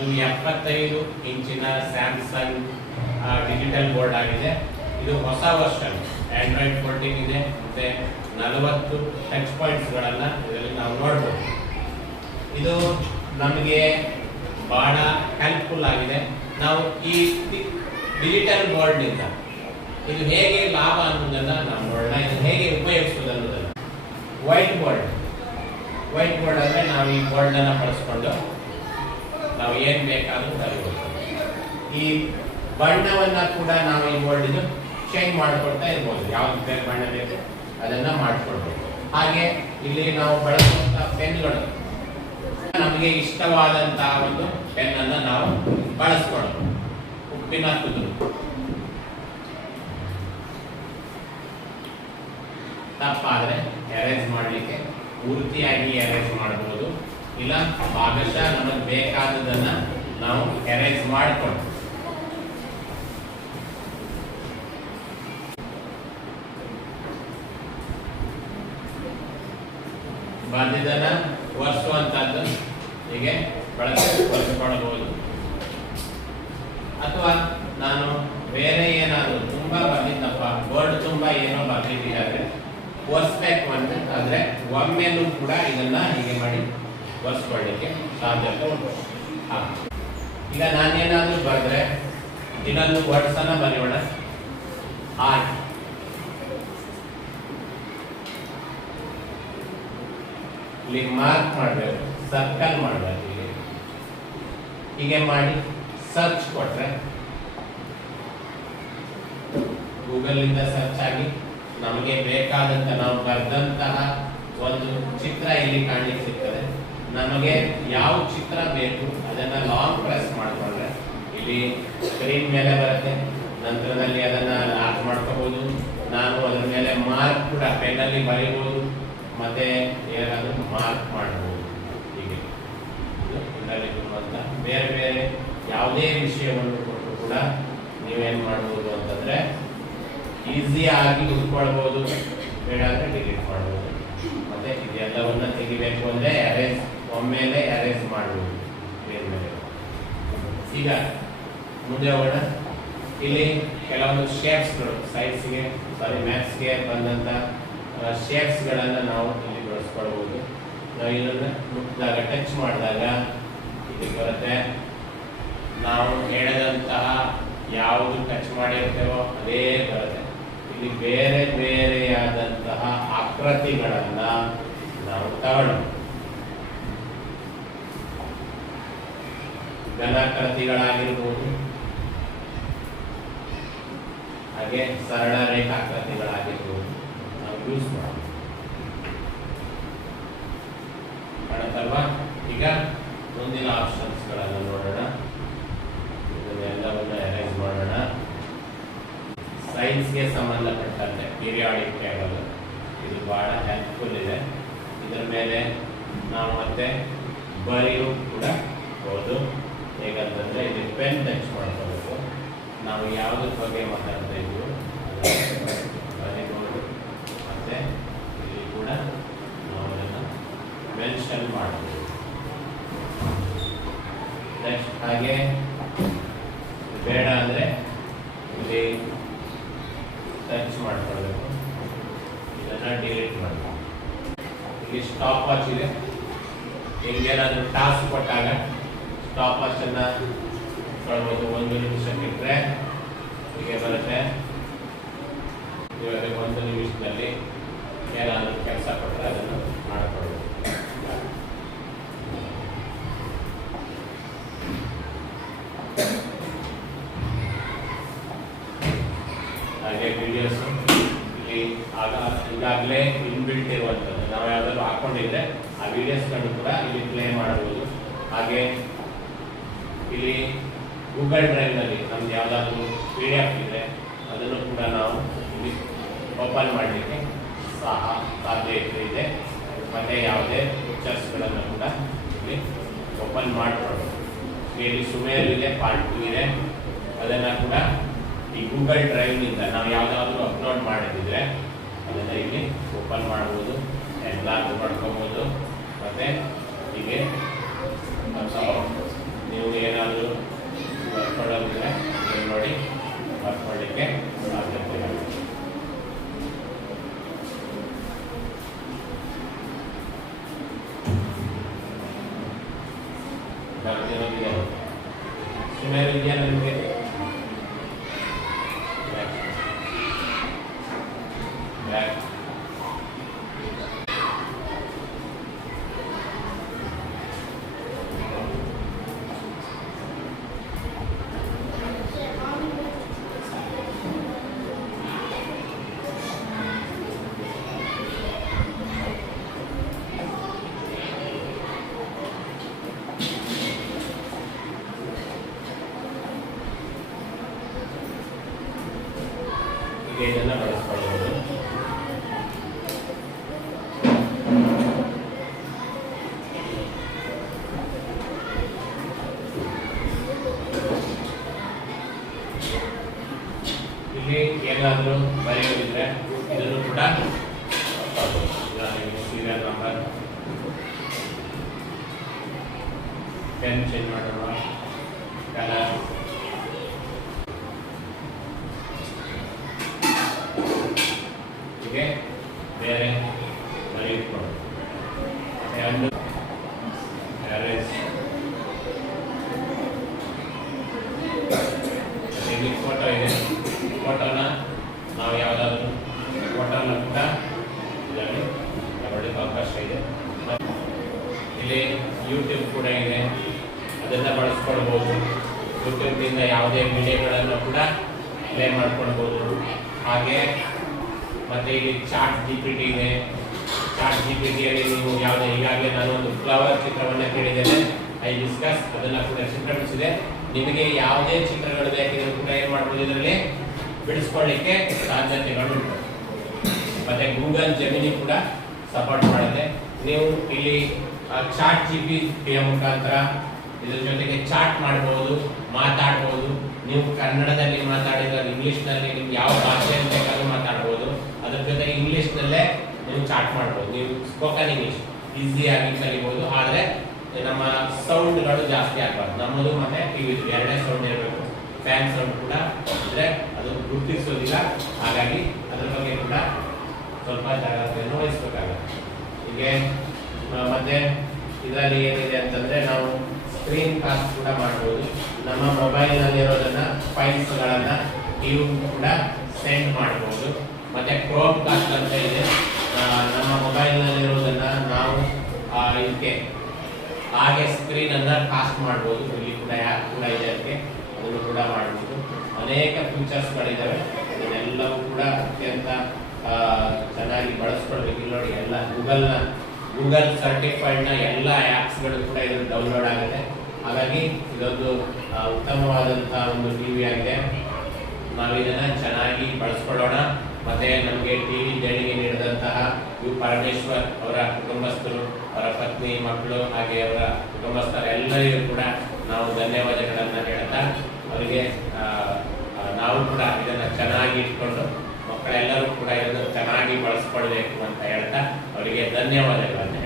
ಇದು 75 ಇಂಚಿನ Samsung digital board ಆಗಿದೆ. ಇದು ಹೊಸ ವರ್ಷನ್ ಆಂಡ್ರಾಯ್ಡ್ 14 ಇದೆ. ಮತ್ತೆ 40 ಟಚ್ ಪಾಯಿಂಟ್ಸ್ಗಳನ್ನು ಇದರಲ್ಲಿ ನಾವು ನೋಡ್ಬೋದು. ಇದು ನಮಗೆ ಬಹಳ ಹೆಲ್ಪ್ಫುಲ್ ಆಗಿದೆ. ನಾವು ಈ ಡಿಜಿಟಲ್ ಬೋರ್ಡ್ನಿಂದ ಇದು ಹೇಗೆ ಲಾಭ ಅನ್ನೋದನ್ನ ನಾವು ನೋಡೋಣ. ಇದು ಹೇಗೆ ಉಪಯೋಗಿಸೋದು ಅನ್ನೋದನ್ನ. ವೈಟ್ ಬೋರ್ಡ್ ಅಂದರೆ ನಾವು ಈ ಬೋರ್ಡ್ ಅನ್ನ ಬಳಸ್ಕೊಂಡು ನಾವು ಏನ್ ಬೇಕಾದ್ರೂ ಬರೀಬಹುದು. ಈ ಬಣ್ಣವನ್ನ ಕೂಡ ನಾವು ಈ ಬೋರ್ಡ್ ಇದು ಚೇಂಜ್ ಮಾಡ್ಕೊಳ್ತಾ ಇರ್ಬೋದು. ಯಾವ್ದು ಬೇರೆ ಬಣ್ಣ ಬೇಕು ಅದನ್ನ ಮಾಡ್ಕೊಳ್ಬಹುದು. ಹಾಗೆ ಇಲ್ಲಿ ನಾವು ಬಳಸುವಂತಹ ಪೆನ್ಗಳು ನಮಗೆ ಇಷ್ಟವಾದಂತಹ ಒಂದು ಪೆನ್ ಅನ್ನ ನಾವು ಬಳಸ್ಕೊಳ್ಳೋದು. ಉಪ್ಪಿನ ಕುದುರು ತಪ್ಪಾದ್ರೆ ಎರೇಸ್ ಮಾಡಲಿಕ್ಕೆ ಪೂರ್ತಿಯಾಗಿ ಎರೇಸ್ ಮಾಡಬಹುದು, ಇಲ್ಲ ಭಾಗಶಃ ನಮಗೆ ಬೇಕಾದದನ್ನ ನಾವು ಎರೇಸ್ ಮಾಡಿಕೊಂಡು ಬಂದಿದ್ದನ್ನ ಒರೆಸುವಂತದ್ದು ಹೀಗೆ ಒರೆಸ್ಕೊಳ್ಬಹುದು. ಅಥವಾ ನಾನು ಬೇರೆ ಏನಾದ್ರು ತುಂಬಾ ಬರ್ಲಿದ್ದಪ್ಪ, ಬೋರ್ಡ್ ತುಂಬಾ ಏನೋ ಬರ್ಲಿದ್ದಾದ್ರೆ ಒರೆಸ್ಬೇಕು ಆದ್ರೆ ಒಮ್ಮೆಲೂ ಕೂಡ ಇದನ್ನ ಹೀಗೆ ಮಾಡಿ ಒರೆಸ್ಕೊಳ್ಳಿಕ್ಕೆ ಸಾಧ್ಯತೆ ಉಂಟು. ಈಗ ನಾನೇನಾದ್ರೂ ಬರೆದ್ರೆ ಇನ್ನೊಂದು ವರ್ಡ್ಸನ್ನ ಬರೆಯೋಣ. ಆರ್ಟ್ ಇಲ್ಲಿ ಮಾರ್ಕ್ ಮಾಡಬೇಕು, ಸರ್ಕಲ್ ಮಾಡಬೇಕು. ಹೀಗೆ ಮಾಡಿ ಸರ್ಚ್ ಕೊಟ್ರೆ ಗೂಗಲ್ ಇಂದ ಸರ್ಚ್ ಆಗಿ ನಮಗೆ ಬೇಕಾದಂತ ನಾವು ಬರೆದಂತಹ ಒಂದು ಚಿತ್ರ ಇಲ್ಲಿ ಕಾಣಲಿಕ್ಕೆ ಸಿಗ್ತದೆ. ನಮಗೆ ಯಾವ ಚಿತ್ರ ಬೇಕು ಅದನ್ನ ಲಾಂಗ್ ಪ್ರೆಸ್ ಮಾಡಿಕೊಂಡ್ರೆ ಇಲ್ಲಿ ಸ್ಕ್ರೀನ್ ಮೇಲೆ ಬರುತ್ತೆ. ನಂತರದಲ್ಲಿ ಅದನ್ನ ಲಾಕ್ ಮಾಡ್ಕೋಬಹುದು. ನಾನು ಅದರ ಮೇಲೆ ಮಾರ್ಕ್ ಕೂಡ ಪೆನ್ನಲ್ಲಿ ಬರೀಬಹುದು, ಮತ್ತೆ ಏನಾದರೂ ಮಾರ್ಕ್ ಮಾಡಬಹುದು. ಹೀಗೆ ಇದರಲ್ಲಿ ಬರುವಂತ ಬೇರೆ ಬೇರೆ ಯಾವುದೇ ವಿಷಯವನ್ನು ಕೊಟ್ಟು ಕೂಡ ನೀವೇನ್ ಮಾಡಬಹುದು ಅಂತಂದ್ರೆ ಈಸಿಯಾಗಿ ಉಳ್ಕೊಳ್ಬಹುದು. ಬೇಡ ಅಂದ್ರೆ ಡಿಲೀಟ್ ಮಾಡಬಹುದು. ಮತ್ತೆ ಇದೆಲ್ಲವನ್ನ ತೆಗಿಬೇಕು ಅಂದ್ರೆ ಎರೇಸ್ ಒಮ್ಮೆಲೆ ಎರೇಸ್ ಮಾಡಬಹುದು ಮೇಲೆ. ಈಗ ಮುಂದೆ ಹೋಗೋಣ. ಇಲ್ಲಿ ಕೆಲವೊಂದು ಶೇಪ್ಸ್ಗಳು ಸೈನ್ಸ್ಗೆ ಮ್ಯಾಥ್ಸ್ಗೆ ಬಂದಂತ ಶೇಪ್ಸ್ ಗಳನ್ನ ನಾವು ಇಲ್ಲಿ ಬಳಸ್ಕೊಳ್ಬಹುದು. ನಾವು ಇದನ್ನ ಮುಟ್ಟಿದಾಗ ಟಚ್ ಮಾಡಿದಾಗ ಇಲ್ಲಿ ಬರುತ್ತೆ. ನಾವು ಹೇಳಿದಂತಹ ಯಾವುದು ಟಚ್ ಮಾಡಿರ್ತೇವೋ ಅದೇ ಬರುತ್ತೆ. ಇಲ್ಲಿ ಬೇರೆ ಬೇರೆಯಾದಂತಹ ಆಕೃತಿಗಳನ್ನ ನಾವು ತಗೊಳ್ಳೋಣ. ಘನಾಕೃತಿಗಳಾಗಿರ್ಬೋದು, ಹಾಗೆ ಸರಳ ರೇಖಾಕೃತಿಗಳಾಗಿರ್ಬೋದು ನಾವು ಯೂಸ್ ಮಾಡೋಣ. ಕಾಣುತ್ತಲ್ವಾ? ಈಗ ಮುಂದಿನ ಆಪ್ಷನ್ಸ್ ಗಳನ್ನು ನೋಡೋಣ. ಇದನ್ನೆಲ್ಲವನ್ನ ಅರೇಂಜ್ ಮಾಡೋಣ. ಸೈನ್ಸ್ಗೆ ಸಂಬಂಧಪಟ್ಟಂತೆ ಪೀರಿಯಾಡಿಕ್ ಟೇಬಲ್ ಇದು ಬಹಳ ಹೆಲ್ಪ್ಫುಲ್ ಇದೆ. ಇದರ ಮೇಲೆ ನಾವು ಮತ್ತೆ ಬರೆಯೂ ಕೂಡ ಬಹುದು. ಹೇಗಂತಂದ್ರೆ ಇಲ್ಲಿ ಪೆನ್ ಟಚ್ ಮಾಡ್ಕೋಬೇಕು. ನಾವು ಯಾವುದ್ರ ಬಗ್ಗೆ ಮಾತಾಡ್ತಾ ಇದ್ವು ಬರೀಬಹುದು. ಮತ್ತೆ ಇಲ್ಲಿ ಕೂಡ ನಾವು ಅದನ್ನು ಮೆನ್ಷನ್ ಮಾಡಬಹುದು. ನೆಕ್ಸ್ಟ್ ಹಾಗೆ ಬೇಡ ಅಂದ್ರೆ ಇಲ್ಲಿ ಟಚ್ ಮಾಡ್ಕೊಳ್ಬೇಕು. ಇದನ್ನ ಡಿಲೀಟ್ ಮಾಡಬೇಕು. ಇಲ್ಲಿ ಸ್ಟಾಪ್ ವಾಚ್ ಇದೆ. ಹಿಂಗೇನಾದ್ರೂ ಟಾಸ್ಕ್ ಕೊಟ್ಟಾಗ ಸ್ಟಾಪ್ ವಾಚ್ ಅನ್ನ ಕೊಡ್ಬೋದು. 1 ನಿಮಿಷಕ್ಕೆ ಇಟ್ಟರೆ ಹೀಗೆ ಬರುತ್ತೆ. ಇವಾಗ 1 ನಿಮಿಷದಲ್ಲಿ ಏನಾದರೂ ಕೆಲಸ ಕೊಟ್ಟರೆ ಅದನ್ನು ಮಾಡಿಕೊಡ್ಬೋದು. ಹಾಗೆ ವಿಡಿಯೋಸ್ ಇಲ್ಲಿ ಈಗಾಗಲೇ ಇನ್ಬಿಲ್ಟ್ ಇರುವಂಥದ್ದು ನಾವು ಯಾವ್ದಾದ್ರು ಹಾಕೊಂಡಿದ್ರೆ ಆ ವಿಡಿಯೋಸ್ಗಳನ್ನು ಕೂಡ ಇಲ್ಲಿ ಪ್ಲೇ ಮಾಡಬಹುದು. ಹಾಗೆ ಇಲ್ಲಿ ಗೂಗಲ್ ಡ್ರೈವ್ ನಲ್ಲಿ ನಮ್ದು ಯಾವ್ದಾದ್ರು PDF ಇದೆ ಅದನ್ನು ಕೂಡ ನಾವು ಇಲ್ಲಿ ಓಪನ್ ಮಾಡಲಿಕ್ಕೆ ಸಾಧ್ಯತೆ ಇದೆ. ಮತ್ತೆ ಯಾವುದೇ ಪಿಕ್ಚರ್ಸ್ಗಳನ್ನು ಕೂಡ ಇಲ್ಲಿ ಓಪನ್ ಮಾಡ್ಕೊಳ್ಬೋದು. ಇಲ್ಲಿ ಸುಮೇರ್ ಇದೆ, ಪಾರ್ಟ್ 2 ಇದೆ. ಅದನ್ನ ಕೂಡ ಈ ಗೂಗಲ್ ಡ್ರೈವ್ ನಿಂದ ನಾವು ಯಾವ್ದಾದ್ರು ಅಪ್ಲೋಡ್ ಮಾಡಿದ್ರೆ ಅದನ್ನ ಇಲ್ಲಿ ಓಪನ್ ಮಾಡಬಹುದು, ಎನ್ಲಾರ್ಜ್ ಮಾಡ್ಕೋಬಹುದು. ಮತ್ತೆ ಹೀಗೆ ನೀವು ಏನಾದ್ರು ಇನ್ನೊಂದಿದೆ ಸುಮೇರು ಇದೆಯಾ ನಿಮಗೆ? ಇದನ್ನ ಬಳಸ್ಕೊಳ್ಬಹುದು. ಇಲ್ಲಿ ಏನಾದರೂ ಬರೆಯೋದಿದ್ರೆ ಇದನ್ನು ಕೂಡ ಸೀರಿಯಲ್ ನಂಬರ್, ಪೆನ್ ಚೇಂಜ್ ಮಾಡೋಣ, ಕಲರ್, ಹೀಗೆ ಬೇರೆ ಬರೆಯಿಟ್ಕೊಂಡು ಒಂದು ಇಲ್ಲಿ ಫೋಟೋ ಇದೆ. ಫೋಟೋನ ನಾವು ಯಾವುದಾದ್ರೂ ಫೋಟೋನ ಕೂಡ ಇದರಲ್ಲಿ ತಗೊಳ್ಳಿಕ್ಕೆ ಅವಕಾಶ ಇದೆ. ಇಲ್ಲಿ ಯೂಟ್ಯೂಬ್ ಕೂಡ ಇದೆ, ಅದನ್ನು ಬಳಸ್ಕೊಳ್ಬೋದು. ಯೂಟ್ಯೂಬ್ನಿಂದ ಯಾವುದೇ ವಿಡಿಯೋಗಳನ್ನು ಕೂಡ ಪ್ಲೇ ಮಾಡ್ಕೊಳ್ಬೋದು. ಹಾಗೆ ಮತ್ತೆ ಇಲ್ಲಿ ಚಾಟ್ GPT ಇದೆ. ಚಾಟ್ GPTಯಲ್ಲಿ ನೀವು ಯಾವುದೇ ಈಗಾಗಲೇ ನಾನು ಒಂದು ಫ್ಲವರ್ ಚಿತ್ರವನ್ನು ಕೇಳಿದ್ದೇನೆ, ಡಿಸ್ಕಸ್ ಅದನ್ನು ಕೂಡ ಚಿತ್ರ ಬಿಡಿಸಿದೆ. ನಿಮಗೆ ಯಾವುದೇ ಚಿತ್ರಗಳು ಬೇಕಿದ್ರು ಕೂಡ ಏನು ಮಾಡ್ಬೋದು, ಇದರಲ್ಲಿ ಬಿಡಿಸ್ಕೊಳ್ಳಿಕ್ಕೆ ಸಾಧ್ಯತೆಗಳು ಉಂಟು. ಮತ್ತೆ ಗೂಗಲ್ ಜೆಮಿನಿ ಕೂಡ ಸಪೋರ್ಟ್ ಮಾಡುತ್ತೆ. ನೀವು ಇಲ್ಲಿ ಚಾಟ್ GPTಯ ಮುಖಾಂತರ ಇದ್ರ ಜೊತೆಗೆ ಚಾಟ್ ಮಾಡಬಹುದು, ಮಾತಾಡಬಹುದು. ನೀವು ಕನ್ನಡದಲ್ಲಿ ಮಾತಾಡಿದ್ರೆ ಇಂಗ್ಲಿಷ್ನಲ್ಲಿ ನಿಮ್ಗೆ ಯಾವ ಭಾಷೆಯಲ್ಲಿ ಬೇಕಾದ್ರೂ ಮಾತಾಡಬಹುದು. ಅದ್ರ ಜೊತೆಗೆ ಇಂಗ್ಲಿಷ್ನಲ್ಲೇ ನೀವು ಚಾಟ್ ಮಾಡ್ಬೋದು. ನೀವು ಸ್ಪೋಕನ್ ಇಂಗ್ಲಿಷ್ ಈಸಿಯಾಗಿ ಕಲಿಬಹುದು. ಆದರೆ ನಮ್ಮ ಸೌಂಡ್ಗಳು ಜಾಸ್ತಿ ಆಗಬಾರ್ದು. ನಮ್ಮದು ಮತ್ತೆ ಟಿವಿ ಎರಡೇ ಸೌಂಡ್ ಇರಬೇಕು. ಫ್ಯಾನ್ ಸೌಂಡ್ ಕೂಡ ಇದ್ರೆ ಅದು ಗುರುತಿಸೋದಿಲ್ಲ. ಹಾಗಾಗಿ ಅದ್ರ ಬಗ್ಗೆ ಕೂಡ ಸ್ವಲ್ಪ ಜಾಗ್ರತೆಯನ್ನು ವಹಿಸಬೇಕಾಗುತ್ತೆ. ಹೀಗೆ ಮತ್ತೆ ಇದರಲ್ಲಿ ಏನಿದೆ ಅಂತಂದ್ರೆ ನಾವು ಸ್ಕ್ರೀನ್ ಕಾಸ್ಟ್ ಕೂಡ ಮಾಡ್ಬೋದು. ನಮ್ಮ ಮೊಬೈಲ್ನಲ್ಲಿರೋದನ್ನ ಫೈಲ್ಸ್ಗಳನ್ನು ನೀವು ಕೂಡ ಸೆಂಡ್ ಮಾಡ್ಬೋದು. ಮತ್ತೆ ಕ್ರೋಮ್ ಕಾಸ್ಟ್ ಅಂತ ಇದೆ. ನಮ್ಮ ಮೊಬೈಲ್ನಲ್ಲಿರೋದನ್ನ ನಾವು ಇದಕ್ಕೆ ಹಾಗೆ ಸ್ಕ್ರೀನ್ ಅನ್ನ ಕಾಸ್ಟ್ ಮಾಡ್ಬೋದು. ಇಲ್ಲಿ ಕೂಡ ಆ್ಯಪ್ ಕೂಡ ಇದೆ, ಅದಕ್ಕೆ ಅದನ್ನು ಕೂಡ ಮಾಡ್ಬೋದು. ಅನೇಕ ಫೀಚರ್ಸ್ಗಳಿದ್ದಾವೆ. ಇದನ್ನೆಲ್ಲವೂ ಕೂಡ ಅತ್ಯಂತ ಚೆನ್ನಾಗಿ ಬಳಸ್ಕೊಳ್ಬೇಕು. ಇಲ್ಲಿ ನೋಡಿ, ಎಲ್ಲ ಗೂಗಲ್ ಸರ್ಟಿಫೈಡ್ನ ಎಲ್ಲ ಆ್ಯಪ್ಸ್ಗಳು ಕೂಡ ಇದನ್ನು ಡೌನ್ಲೋಡ್ ಆಗುತ್ತೆ. ಹಾಗಾಗಿ ಇದೊಂದು ಉತ್ತಮವಾದಂಥ ಒಂದು ಟಿವಿ ಆಗಿದೆ. ನಾವು ಇದನ್ನ ಚೆನ್ನಾಗಿ ಬಳಸ್ಕೊಳ್ಳೋಣ. ಮತ್ತೆ ನಮಗೆ ಟಿವಿ ದೇಣಿಗೆ ನೀಡಿದಂತಹ ಯು ಪರಮೇಶ್ವರ್ ಅವರ ಕುಟುಂಬಸ್ಥರು, ಅವರ ಪತ್ನಿ, ಮಕ್ಕಳು, ಹಾಗೆ ಅವರ ಕುಟುಂಬಸ್ಥರ ಎಲ್ಲರಿಗೂ ಕೂಡ ನಾವು ಧನ್ಯವಾದಗಳನ್ನು ಹೇಳ್ತಾ, ಅವರಿಗೆ ನಾವು ಕೂಡ ಇದನ್ನು ಚೆನ್ನಾಗಿ ಇಟ್ಕೊಂಡು ಮಕ್ಕಳೆಲ್ಲರೂ ಕೂಡ ಇದನ್ನು ಚೆನ್ನಾಗಿ ಬಳಸ್ಕೊಳ್ಬೇಕು ಅಂತ ಹೇಳ್ತಾ ಅವರಿಗೆ ಧನ್ಯವಾದಗಳನ್ನು